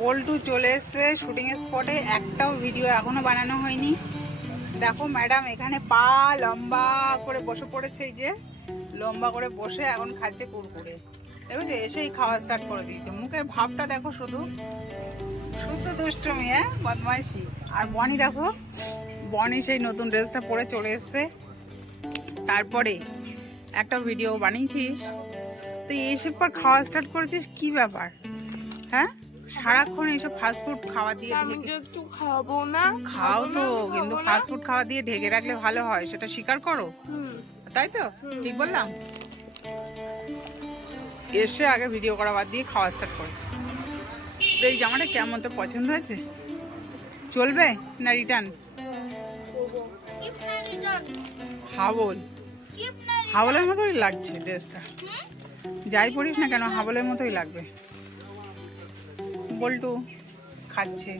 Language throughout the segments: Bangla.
বল্টু চলে এসছে শুটিং স্পটে একটাও ভিডিও এখনও বানানো হয়নি। দেখো ম্যাডাম এখানে পা লম্বা করে বসে পড়েছে যে। লম্বা করে বসে এখন খাচ্ছে কুরকুরে। দেখেছ? এসেই খাওয়া স্টার্ট করে দিয়েছে। মুখের ভাবটা দেখো শুধু। শুধু দুষ্টমি হ্যাঁ? বদমাইশি। আর বনি দেখো, বনি সেই নতুন ড্রেসটা পরে চলে এসছে। তারপরে একটা ভিডিও বানিয়েছিস। তো এইসব পর খাওয়া স্টার্ট করেছিস? কি ব্যাপার? হ্যাঁ? সারাক্ষণ এইসব ফাস্টফুড খাওয়া দিয়ে একটু খাব না খাও তো কিন্তু। ফাস্টফুড খাওয়া দিয়ে ঢেকে রাখলে ভালো হয় সেটা স্বীকার করো। তাই তো? ঠিক বললাম? এসে আগে ভিডিও করা বাদ দিয়ে খাওয়া স্টার্ট করেছে। তো এই জামাটা কেমন তো পছন্দ হয়েছে? চলবে না রিটার্ন হাবল। হাবলের মতোই লাগছে ড্রেসটা যাই পড়িস না কেন হাবলের মতোই লাগবে। বল্টু খাচ্ছে।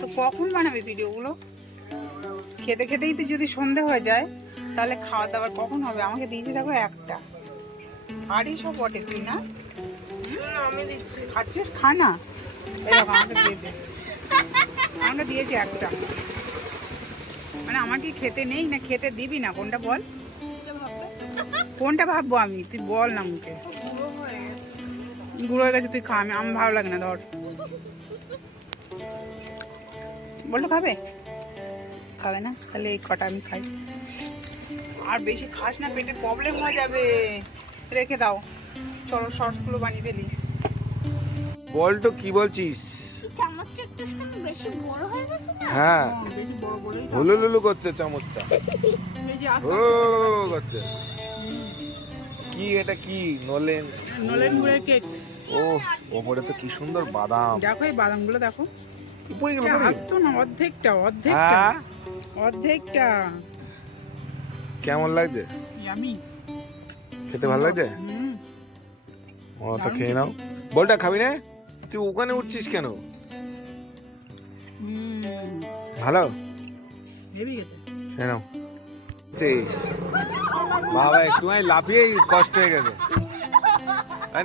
তো কখন বানাবে ভিডিওগুলো? খেতে খেতেই তো যদি সন্ধে হয়ে যায় তাহলে খাওয়া দাওয়ার কখন হবে? আমাকে দিয়েছে দেখো একটা। আরই সব বটে তুই না? খাচ্ছিস? খা না। এরকম আমাকে দিয়েছে। আমাকে দিয়েছে একটা। মানে আমার কি খেতে নেই না খেতে দিবি না? কোনটা বল? কোনটা ভাববো আমি? তুই বল না হয়ে গেছে। গুঁড়ো হয়ে গেছে তুই খা। আমি আমার ভালো লাগে না ধর। বলতো খাবে? খাবে না তাহলে এই কটা আমি খাই। আর বেশি খাস না পেটের প্রবলেম হয়ে যাবে। রেখে দাও। চলো শর্টসগুলো বানিয়ে ফেলি। বলতো কি বলছিস? চামচটা একটু বেশি বড় হয়ে গেছে না হ্যাঁ। বেশি বড় বড়ই দাও। হুলু লুলু করছে চামচটা। এই ও করছে। কি এটা কি? নলেন। নলেন গুড়ের কেক ও ওপরে তো কি সুন্দর বাদাম। দেখো এই বাদামগুলো দেখো। উপরে গেল আসতো না অর্ধেকটা অর্ধেকটা। হ্যাঁ? অর্ধেকটা। কেমন লাগছে? ইয়ামি খেতে ভালো লাগছে? ও তো খেয়ে নাও। বলটা খাবি না? তুই ওখানে উঠছিস কেন? ভালো? হেভি খেতে। খেয়ে নাও। বাবা একটু লাফিয়ে কষ্ট হয়ে গেছে।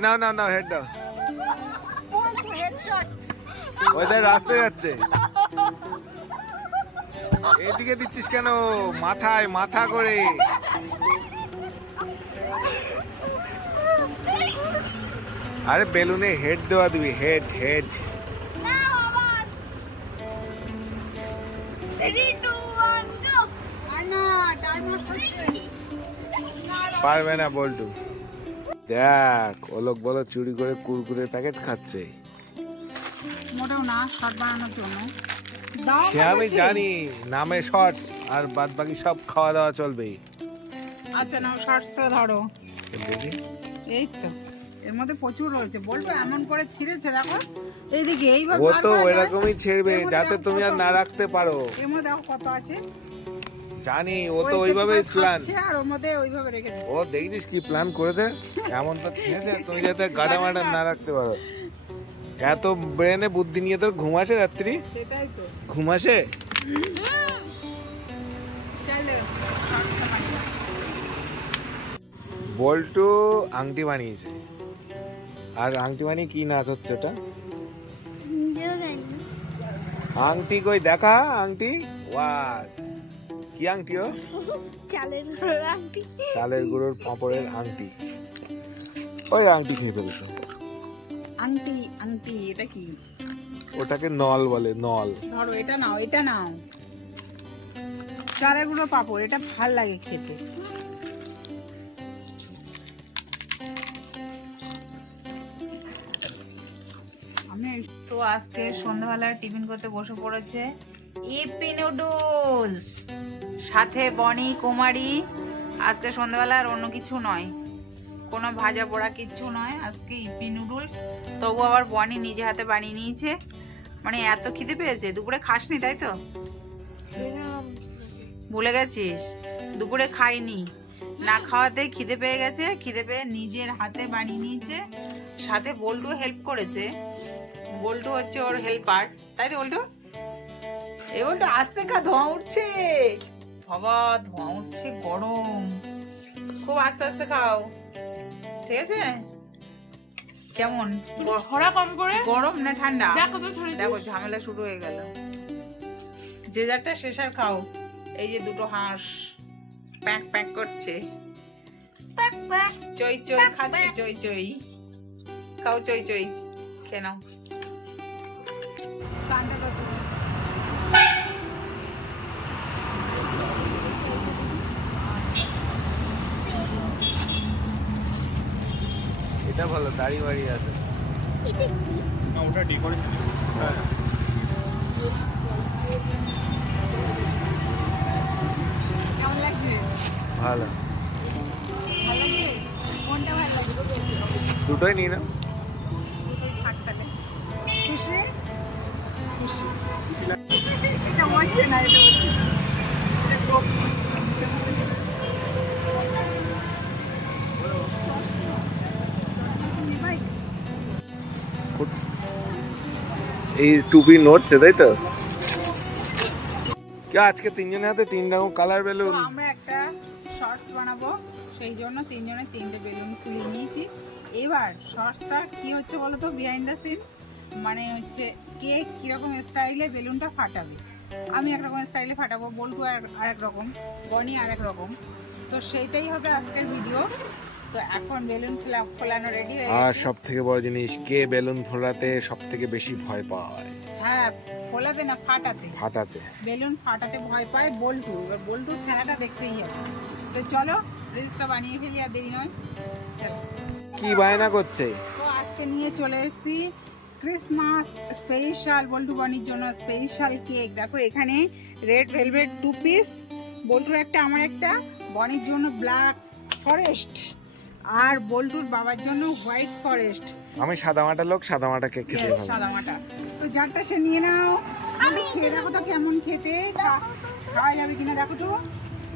নাও নাও নাও হেড দাও। ওদের রাস্তায় যাচ্ছে। এইদিকে দিচ্ছিস কেন? মাথায় মাথা করে। আরে বেলুনে হেড দেওয়া দিবি, হেড হেড। পারবে না বল্টু। দেখ, ওলোক বলো চুরি করে কুরকুরে প্যাকেট খাচ্ছে। মোটেও না শর্ট বানানোর জন্য। সে আমি জানি নামে শর্টস আর বাদ বাকি সব খাওয়া দাওয়া চলবে আচ্ছা নাও শর্টসটা ধরো। এই তো এর মধ্যে প্রচুর রয়েছে। বলব এমন করে ছিঁড়েছে দেখো। এইদিকে এইভাবে ও তো যায়। ছেড়বে যাতে তুমি আর না রাখতে পারো। এর মধ্যে দেখো কত আছে। জানি ও তো ওইভাবেই প্ল্যান আর ওর মধ্যে ওইভাবে রেখেছে ও দেখছিস কি প্ল্যান করেছে? এমন তো ছেড়ে তুমি যাতে গাডা মাডা না রাখতে পারো। এত ব্রেনে বুদ্ধি নিয়ে তোর ঘুম আসে রাত্রি? সেটাই তো। ঘুম আসে। বল্টু আংটি বানিয়েছে। আর আংটি বানিয়ে কি নাচ হচ্ছে ওটা। আংটি কই? দেখা আংটি? ওয়া কি আংটি ও? চালের গুঁড়োর আংটি। চালের গুঁড়োর পাঁপড়ের আংটি। ওই আংটি খেয়ে ফেলছো। আংটি আংটি এটা কি? ওটাকে নল বলে নল। ধরো এটা নাও এটা নাও। চারাগুলো পাপড় এটা ভালো লাগে খেতে। আমি তো আজকে সন্ধ্যাবেলায় টিফিন করতে বসে পড়েছে। Yippee noodles. সাথে বনি কুমারী। আজকে সন্ধ্যাবেলা আর অন্য কিছু নয়। কোনো ভাজা পোড়া কিচ্ছু নয়, আজকে ইপি নুডলস তবু আবার বনি নিজে হাতে বানিয়ে নিয়েছে। মানে এত খিদে পেয়েছে, দুপুরে খাসনি তাই তো? ভুলে গেছিস? দুপুরে খাইনি। না খাওয়াতে খিদে পেয়ে গেছে, খিদে পেয়ে নিজের হাতে বানিয়ে নিয়েছে। সাথে বল্টু হেল্প করেছে। বল্টু হচ্ছে ওর হেল্পার তাই তো বল্টু? এ বল্টু, আস্তে খা, ধোঁয়া উঠছে। বাবা, ধোঁয়া উঠছে গরম। খুব আস্তে আস্তে খাও। ঠিক আছে কেমন ছড়া কম করে? গরম না ঠান্ডা? দেখো তো দেখো ঝামেলা শুরু হয়ে গেল। যে যারটা শেষ আর খাও। এই যে দুটো হাঁস। প্যাক প্যাক করছে। চই চই খাচ্ছে চই চই। খাও চই চই। খেয়ে নাও। এটা ভালো দাড়ি বাড়ি আছে। ওটা ডেকোরেশন কেমন লাগছে? ভালো। ভালো লাগছে? কোনটা ভালো লাগছে? দুটোই নিই না দুটোই থাক তাহলে খুশি? খুশি। এটা হচ্ছে না এটা না। এটা এই টুপি নড়ছে, তাই তো? আজকে তিনজনের হাতে তিন রকম কালার বেলুন আমরা একটা শর্টস বানাবো, সেই জন্য তিনজনের তিনটে বেলুন খুলে নিয়েছি। এবার শর্টসটা কি হচ্ছে বলো তো বিহাইন্ড দ্য সিন মানে হচ্ছে কে কীরকম স্টাইলে বেলুনটা ফাটাবে। আমি এক রকম স্টাইলে ফাটাবো বলব আর আরেক রকম, বনি আরেক রকম। তো সেইটাই হবে আজকের ভিডিও তো এখন বেলুন খোলানো রেডি হয়ে আর সব থেকে বড় জিনিস কে বেলুন ফোলাতে সব থেকে বেশি ভয় পায়? হ্যাঁ খোলাতে না ফাটাতে। ফাটাতে। বেলুন ফাটাতে ভয় পায় বল্টু। এবার বল্টুর খেলাটা দেখতেই হবে। তো চলো রিলসটা বানিয়ে ফেলি আর দেরি নয়। চলো কি বায়না করছে? তো আজকে নিয়ে চলে এসেছি ক্রিসমাস স্পেশাল বল্টু বানির জন্য স্পেশাল কেক দেখো এখানে রেড ভেলভেট টু পিস বল্টুর একটা আমার একটা বনির জন্য ব্ল্যাক ফরেস্ট আর বল্টুর বাবার জন্য হোয়াইট ফরেস্ট। আমি সাদা মাটা লোক সাদামাটা কেক খেতে ভালো। সাদা মাটা তো যারটা সে নিয়ে নাও। আমি খেয়ে দেখো তো কেমন খেতে। খাওয়া যাবে কিনা দেখো তো।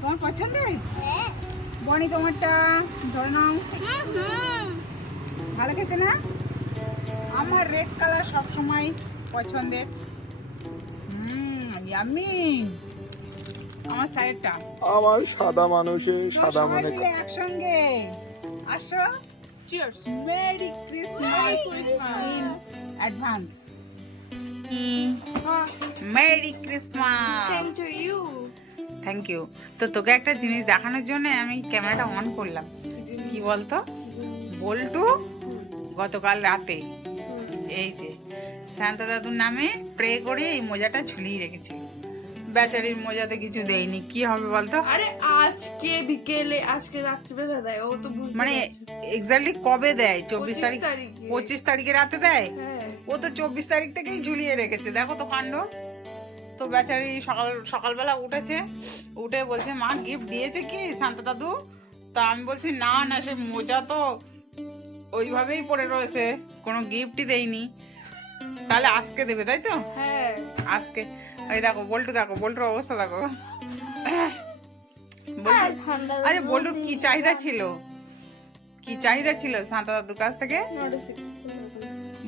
তোমার পছন্দের হ্যাঁ। বনি তোমারটা ধরে নাও। হুম হুম। ভালো খেতে না? আমার রেড কালার সব সময় পছন্দের। হুম ইয়াম্মি আমার সাইডটা আমার সাদা মানুষে সাদা মানে একসঙ্গে। আসো cheers merry Christmas in advance merry Christmas to you thank you তো তোকে একটা জিনিস দেখানোর জন্য আমি ক্যামেরাটা অন করলাম। কি বলতো? বল্টু গতকাল রাতে এই যে শান্তা দাদুর নামে প্রে করে এই মোজাটা ঝুলিয়ে রেখেছি। বেচারির মোজাতে কিছু দেয়নি। কি হবে বলতো? আরে আজকে বিকেলে আজকে রাত্রিবেলা দেয় ও তো মানে। এক্স্যাক্টলি কবে দেয়? চব্বিশ তারিখ পঁচিশ তারিখে রাতে দেয়? হ্যাঁ। ও তো চব্বিশ তারিখ থেকেই ঝুলিয়ে রেখেছে। দেখো তো কাণ্ড। তো বেচারি সকাল সকালবেলা উঠেছে উঠে বলছে মা গিফট দিয়েছে কি শান্তা দাদু? তা আমি বলছি না না সে মোজা তো ওইভাবেই পড়ে রয়েছে। কোনো গিফটই দেয়নি। তাহলে আজকে দেবে তাই তো? হ্যাঁ। আজকে। ওই দেখো বল্টু দেখো বল্টুর অবস্থা দেখো আচ্ছা বল্টুর কি চাহিদা ছিল কি চাহিদা ছিল শান্তা দাদুর কাছ থেকে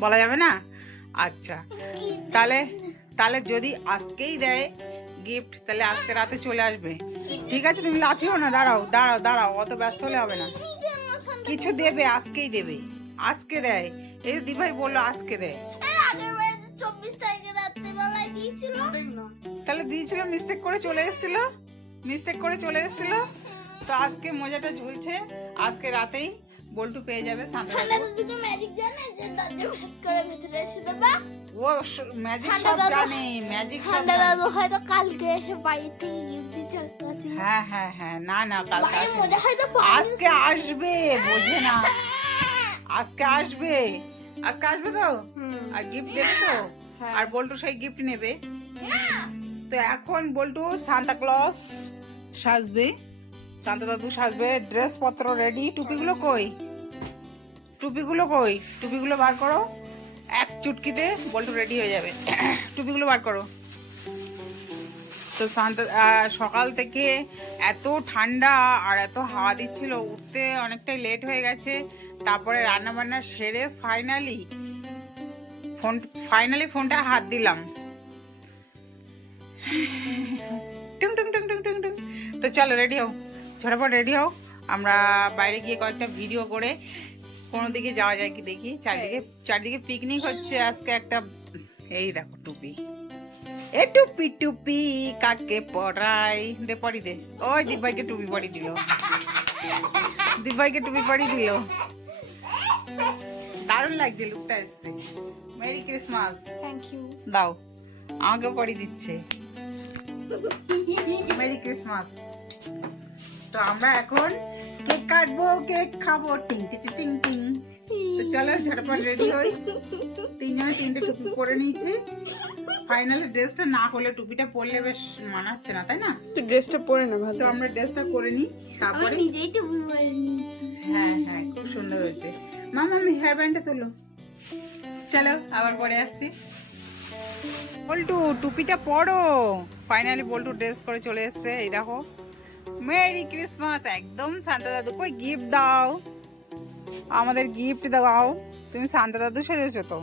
বলা যাবে না আচ্ছা তাহলে তাহলে যদি আজকেই দেয় গিফট তাহলে আজকে রাতে চলে আসবে ঠিক আছে তুমি লাফিও না দাঁড়াও দাঁড়াও দাঁড়াও অত ব্যস্ত হলে হবে না কিছু দেবে আজকেই দেবে আজকে দেয় এই দিভাই বলল আজকে দেয় তাহলে দিয়েছিল মিস্টেক করে চলে এসেছিল। মিস্টেক করে চলে এসেছিল। তো আজকে মজাটা ঝুলছে। আজকে রাতেই বল্টু পেয়ে যাবে ও ম্যাজিক সব জানে ম্যাজিক সব দাদু হয়তো কালকে এসে বাড়ি থেকে গিফট দিয়ে চলতে পারছি না হ্যাঁ হ্যাঁ হ্যাঁ না না কালকে আজকে আসবে বোঝে না। আজকে আসবে। আজকে আসবে তো? আর গিফট দেবে তো। আর বল্টু সেই গিফট নেবে। তো এখন বল্টু সান্তা ক্লস সাজবে। সান্তা দাদু সাজবে ড্রেস পত্র রেডি টুপিগুলো কই? টুপিগুলো কই? টুপিগুলো বার করো। এক চুটকিতে বল্টু রেডি হয়ে যাবে। টুপিগুলো বার করো। তো শান্তা সকাল থেকে এত ঠান্ডা আর এত হাওয়া দিচ্ছিল উঠতে অনেকটাই লেট হয়ে গেছে। তারপরে রান্না বান্না সেরে ফাইনালি ফোন ফাইনালি ফোনটা হাত দিলাম। টুং টুং টুং টুং টুং তো চলো রেডি হও। ঝটপট রেডি হও। আমরা বাইরে গিয়ে কয়েকটা ভিডিও করে কোনো দিকে যাওয়া যায় কি দেখি। চারিদিকে চারিদিকে পিকনিক হচ্ছে আজকে একটা। এই দেখো টুপি। এ টুপি টুপি কাকে পরাই দে, পরি দে। ওই দিব্যাইকে টুপি পরি দিল। দিব্যাইকে টুপি পরি দিল। দারুণ লাগছে লুকটা এসছে। মেরি ক্রিসমাস থ্যাংক ইউ দাও আমাকে পড়ি দিচ্ছে। মেরি ক্রিসমাস তো আমরা এখন কেক কাটবো কেক খাব টিং টিং টিং টিং। তো চলো ঝটপট রেডি হই। তিনজনে তিনটে টুপি পরে নিয়েছি। ফাইনালি ড্রেসটা না হলে টুপিটা পরলে বেশ মানাচ্ছে না তাই না? তো ড্রেসটা পরে না ভালো। তো আমরা ড্রেসটা করে নিই আমি তারপরে নিজেই বলে নিয়েছি। হ্যাঁ হ্যাঁ খুব সুন্দর হয়েছে। মামা আমি হেয়ার ব্যান্ডটা তুলো। চলো আবার পরে আসছি। বল্টু টুপিটা পরো। ফাইনালি বল্টু ড্রেস করে চলে এসছে এই দেখো। মেরি ক্রিসমাস একদম শান্তা দাদু কই গিফট দাও। আমাদের গিফট দাও। তুমি শান্তা দাদু সেজেছো তো?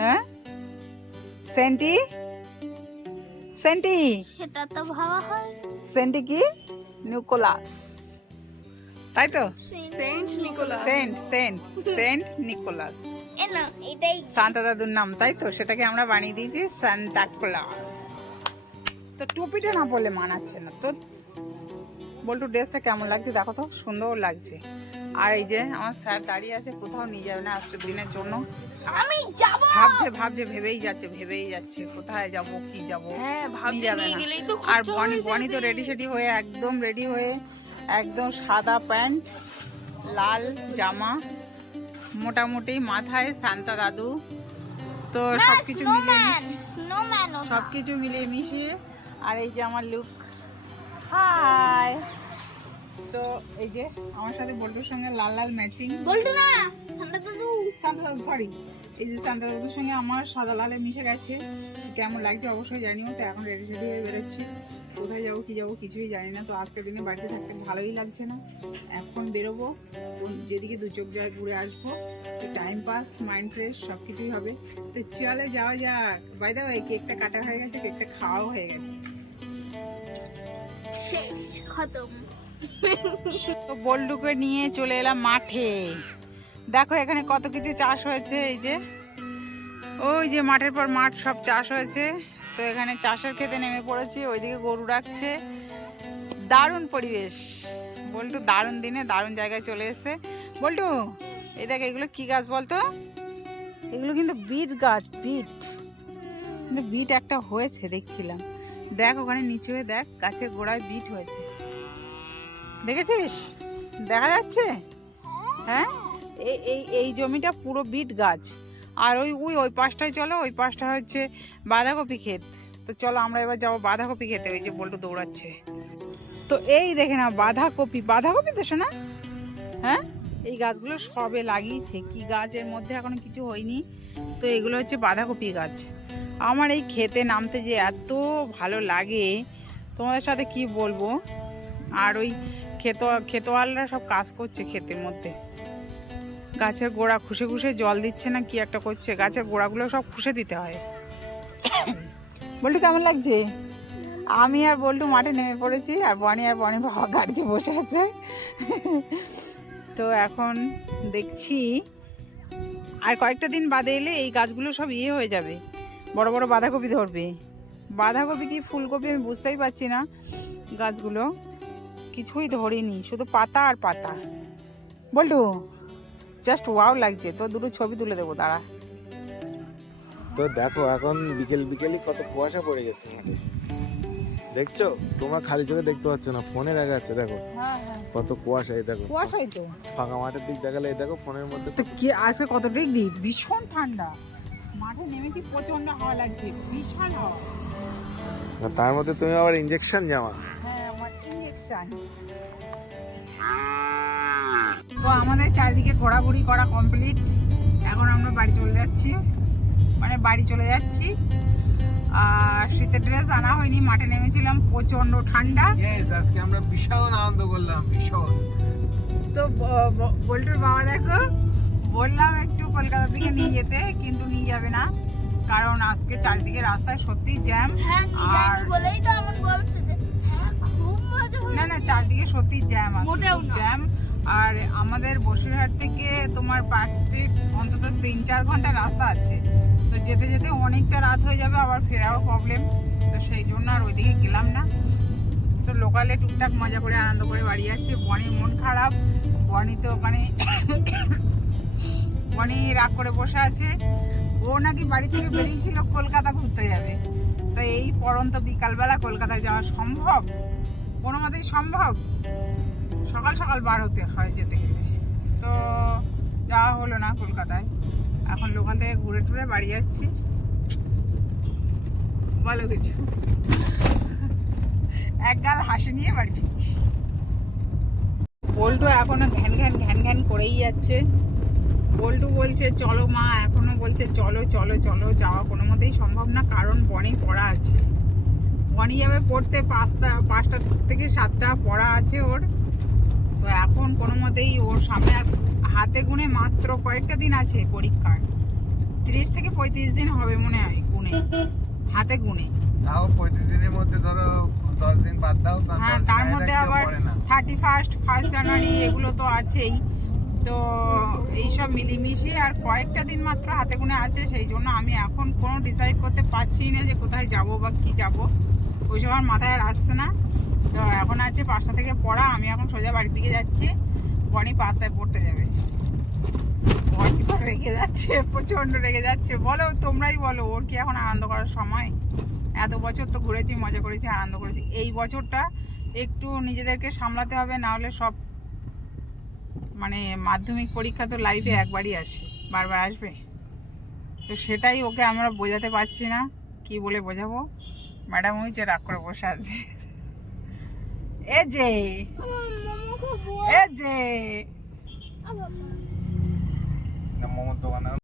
হ্যাঁ? সেন্টি? সেন্টি? সেটা তো ভাবা হয়। সেন্টি কি? নিকোলাস। তাই তো? Saint Nicola Saint Saint Saint Nicholas. এটাই। সান্তা দাদুর নাম তাই তো? সেটাকে আমরা বানিয়ে দিয়েছি সান্তা ক্লাস। তো টুপিটা না পরলে মানাচ্ছে না। তো বল্টু ড্রেসটা কেমন লাগছে দেখো তো? সুন্দর লাগছে। আর এই যে আমার স্যার দাঁড়িয়ে আছে কোথাও নিয়ে যাবে না আজকের দিনের জন্য। আমি যাব! ভাবছে ভাবছে ভেবেই যাচ্ছে ভেবেই যাচ্ছে কোথায় যাব কি যাব হ্যাঁ যাবে নিয়ে না। গেলেই তো আর বনি বনি তো রেডি সেডি হয়ে একদম রেডি হয়ে একদম সাদা প্যান্ট লাল জামা মোটামুটি মাথায় শান্তা দাদু। তো সবকিছু মিলিয়ে সবকিছু মিলিয়ে মিশিয়ে আর এই যে আমার লুক হাই তো এই যে আমার সাথে বল্টুর সঙ্গে লাল লাল ম্যাচিং বলতো না ঠান্ডা দাদু। শান্তা দাদু সরি এই যে শান্তা দাদুর সঙ্গে আমার সাদা লালে মিশে গেছে। কেমন লাগছে অবশ্যই জানিও তো এখন রেডি সেডি হয়ে বেরোচ্ছি। কোথায় যাব কি যাব কিছুই জানি না তো আজকের দিনে বাড়িতে থাকতে ভালোই লাগছে না। এখন বেরোবো যেদিকে দু চোখ যায় ঘুরে আসব। তো টাইম পাস মাইন্ড ফ্রেশ সব কিছুই হবে। তো চলে যাওয়া যাক। বাই দা ওই কেকটা কাটা হয়ে গেছে কেকটা খাওয়াও হয়ে গেছে। শেষ খতম। তো বল্ডুকে নিয়ে চলে এলাম মাঠে। দেখো এখানে কত কিছু চাষ হয়েছে, এই যে। ওই যে মাঠের পর মাঠ সব চাষ হয়েছে। তো এখানে চাষের খেতে নেমে পড়েছি, ওইদিকে গরু রাখছে। দারুণ পরিবেশ। বল্টু দারুণ দিনে দারুণ জায়গায় চলে এসেছে। বল্টু, এই দেখ, এগুলো কি গাছ বলতো? এগুলো কিন্তু বিট গাছ, বিট। কিন্তু বিট একটা হয়েছে, দেখছিলাম। দেখ, ওখানে নিচে দেখ, গাছের গোড়ায় বিট হয়েছে। দেখেছিস? দেখা যাচ্ছে? হ্যাঁ? এই এই জমিটা পুরো বিট গাছ। আর ওই ওই ওই পাশটায় চলো, ওই পাশটা হচ্ছে বাঁধাকপি ক্ষেত। তো চলো আমরা এবার যাব বাঁধাকপি খেতে ওই যে বল্টু দৌড়াচ্ছে। তো এই দেখে না বাঁধাকপি বাঁধাকপি তো শোনা হ্যাঁ? এই গাছগুলো সবে লাগিয়েছে। কি গাছের মধ্যে এখনও কিছু হয়নি? তো এগুলো হচ্ছে বাঁধাকপি গাছ। আমার এই খেতে নামতে যে এত ভালো লাগে, তোমাদের সাথে কি বলব? আর ওই ক্ষেত ক্ষেতওয়ালরা সব কাজ করছে ক্ষেতের মধ্যে। গাছের গোড়া খুশে খুশে জল দিচ্ছে না, কি একটা করছে? গাছের গোড়াগুলো সব খুশে দিতে হয়। বল্টু, কেমন লাগছে? আমি আর বল্টু মাঠে নেমে পড়েছি, আর বনি আর বনি বাবা গাড়িতে বসে আছে। তো এখন দেখছি, আর কয়েকটা দিন বাদে এলে এই গাছগুলো সব ইয়ে হয়ে যাবে। বড় বড় বাঁধাকপি ধরবে। বাঁধাকপি কি ফুলকপি আমি বুঝতেই পারছি না গাছগুলো। কিছুই ধরিনি শুধু পাতা আর পাতা। বল্টু জাস্ট ওয়াও লাগছে তো দুটো ছবি তুলে দেবো দাঁড়া। তো দেখো এখন বিকেল বিকেলই কত কুয়াশা পড়ে গেছে মাঠে দেখছ? তোমরা খালি চোখে দেখতে পাচ্ছ না ফোনে দেখা যাচ্ছে দেখো। হ্যাঁ হ্যাঁ। কত কুয়াশা এই দেখো। কুয়াশাই তো। ফাঁকা মাঠের দিক দেখালে এই দেখো ফোনের মধ্যে তো কি আজকে কত ডিগ্রি ভীষণ ঠান্ডা। মাঠে নেমেছি প্রচণ্ড হাওয়া লাগছে ভীষণ হাওয়া। তার মধ্যে তুমি আবার ইঞ্জেকশন জামা। ইঞ্জেকশন তো আমাদের চারিদিকে ঘোরাঘুরি করা কমপ্লিট এখন আমরা বাড়ি চলে যাচ্ছি। মানে বাড়ি চলে যাচ্ছি। আর শীতের ড্রেস আনা হয়নি মাঠে নেমেছিলাম প্রচণ্ড ঠান্ডা। আজকে আমরা ভীষণ আনন্দ করলাম ভীষণ তো বল্টুর বাবা দেখো বললাম একটু কলকাতা থেকে নিয়ে যেতে কিন্তু নিয়ে যাবে না। কারণ আজকে চারিদিকে রাস্তায় সত্যি জ্যাম আর বলেই তো এমন বলছে যে চারদিকে সত্যি জ্যাম আছে জ্যাম আর আমাদের বসিরহাট থেকে তোমার পার্ক স্ট্রিট অন্তত তিন চার ঘণ্টা রাস্তা আছে। তো যেতে যেতে অনেকটা রাত হয়ে যাবে আবার ফেরাও প্রবলেম তো সেই জন্য আর ওইদিকে গেলাম না। তো লোকালে টুকটাক মজা করে আনন্দ করে বাড়ি যাচ্ছে। বনি মন খারাপ। বনি তো ওখানে বনি রাগ করে বসে আছে। ও নাকি বাড়ি থেকে বেরিয়েছিল কলকাতা ঘুরতে যাবে। তো এই পরন্ত বিকালবেলা কলকাতায় যাওয়া সম্ভব? কোনো মতেই সম্ভব? সকাল সকাল বার হতে হয় যেতে গেলে। তো যাওয়া হলো না কলকাতায়। এখন লোকাল থেকে ঘুরে টুরে বাড়ি যাচ্ছি। বলো কিছু। এক গাল হাসি নিয়ে বাড়ি ফিরছি। বল্টু এখনও ঘ্যান ঘ্যান ঘ্যান ঘ্যান করেই যাচ্ছে। বল্টু বলছে, চলো মা, এখনও বলছে, চলো চলো চলো, যাওয়া কোনো মতেই সম্ভব না। কারণ বনে পড়া আছে। বনি যাবে পড়তে পাঁচটা পাঁচটা থেকে সাতটা পড়া আছে ওর। তো এখন কোনো মতেই ওর সামনে আর হাতে গুনে মাত্র কয়েকটা দিন আছে পরীক্ষার। তিরিশ থেকে পঁয়ত্রিশ দিন হবে মনে হয় গুনে হাতে গুনে। তাও পঁয়ত্রিশ দিনের মধ্যে ধরো দশ দিন বাদ দাও হ্যাঁ তার মধ্যে আবার থার্টি ফার্স্ট ফার্স্ট জানুয়ারি এগুলো তো আছেই। তো এইসব মিলিমিশিয়ে আর কয়েকটা দিন মাত্র হাতে গুনে আছে সেই জন্য আমি এখন কোনো ডিসাইড করতে পারছি না যে কোথায় যাব বা কি যাব। ওইসব আমার মাথায় আর আসছে না। তো এখন আছে পাঁচটা থেকে পড়া, আমি এখন সোজা বাড়ির দিকে যাচ্ছি। বনি পাঁচটায় পড়তে যাবে। বনি রেগে যাচ্ছে, প্রচণ্ড রেগে যাচ্ছে। বলো, তোমরাই বলো, ওর কি এখন আনন্দ করার সময়? এত বছর তো ঘুরেছি, মজা করেছি, আনন্দ করেছি। এই বছরটা একটু নিজেদেরকে সামলাতে হবে, না হলে সব মানে মাধ্যমিক পরীক্ষা তো লাইফে একবারই আসে। বারবার আসবে। তো সেটাই ওকে আমরা বোঝাতে পারছি না। কি বলে বোঝাবো? ম্যাডাম ওই যে রাগ করে বসে আছে এ যে এ যে মোমোর দোকানে